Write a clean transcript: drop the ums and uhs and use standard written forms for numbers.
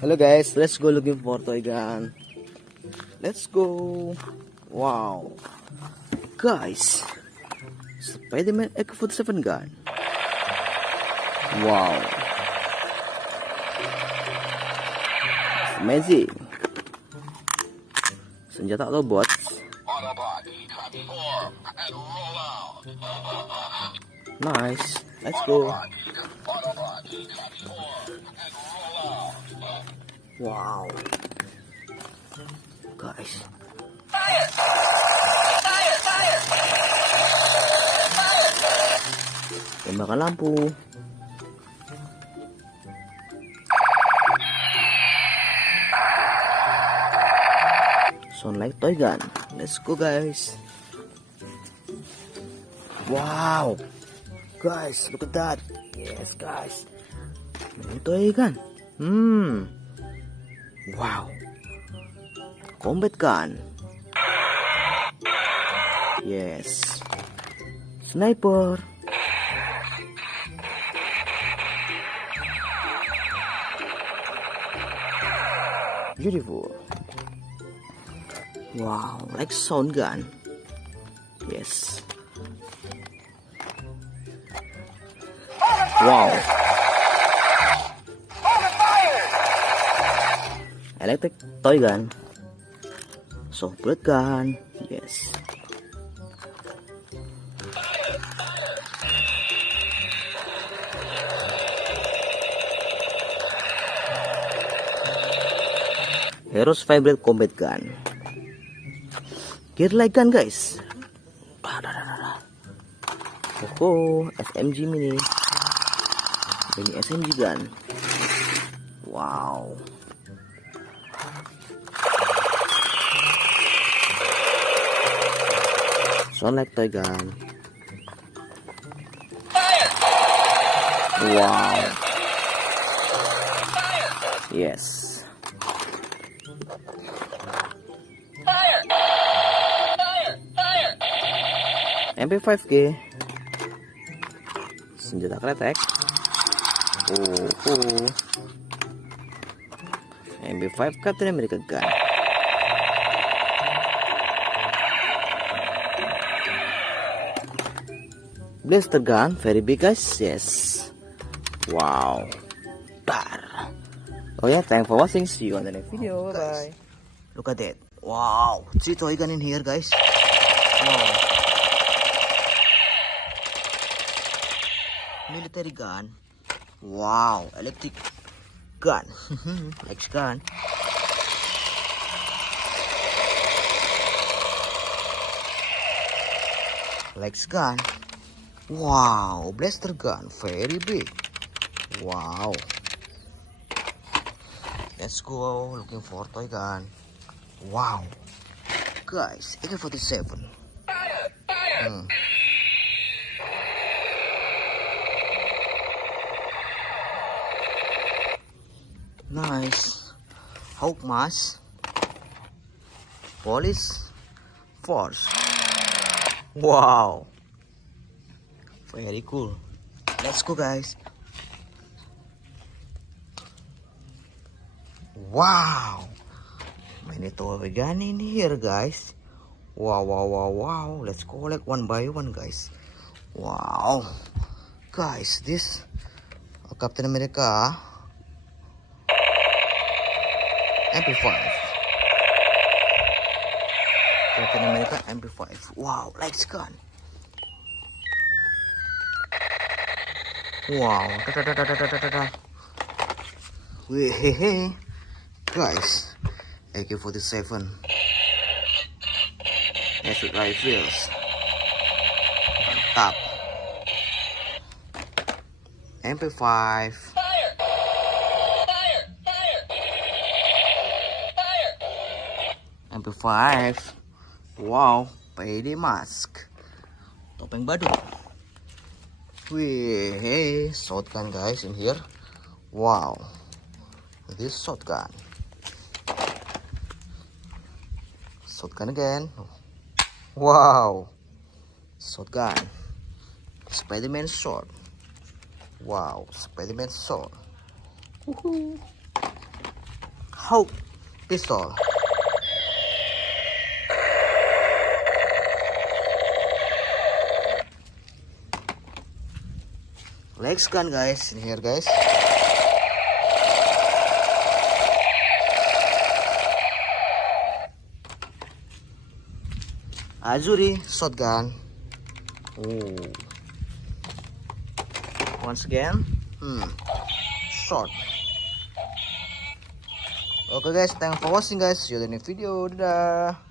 Hello guys, let's go looking for toy gun. Let's go. Wow. Guys, Spiderman AK47 gun. Wow. It's amazing. Senjata robot. Nice. Let's go. Wow. Guys. Tembakan lampu. Sound like toy gun. Let's go guys. Wow. Guys, look at that. Yes guys. Ini toy gun. Wow. Combat gun. Yes. Sniper. Beautiful. Wow, like sound gun. Yes. Wow. Electric toy gun. So bullet gun. Yes. Hero's favorite combat gun. Gear like gun guys. Oh, SMG mini. Ini SMG gun. Wow. Sound like toy gun. Wow. Yes. MP5G. Senjata kretek. MP5 Kapten Amerika gun. Blaster gun, very big guys. Yes. Wow. Dar. Oh yeah, thanks for watching. See you on the next video. Bye bye. Look at that. Wow. 3 toy gun in here guys. Wow. Military gun. Wow, electric gun. Next gun. Legs gun. Wow, blaster gun, very big. Wow. Let's go looking for toy gun. Wow. Guys, AK47. Nice. Hawk mask. Police force. Wow. Very cool. Let's go guys. Wow. Many toy gun in here guys. Wow. Let's collect one by one guys. Wow. Guys, this Captain America MP5. Captain America MP5. Wow, legs gun. Wow. Hey. Guys, AK47. Electric rifles. Mantap. MP5. MP5. Wow, PD mask. Topeng badut. Wih, hey, shotgun guys in here. Wow. This shotgun. Shotgun again. Wow. Shotgun. Spiderman sword. Wow, Spiderman sword. Hawk pistol. Legs gun guys, in here guys. Azuri shotgun. Oh. Once again, short. Okay guys, thanks for watching guys. See you in the next video. Dadah.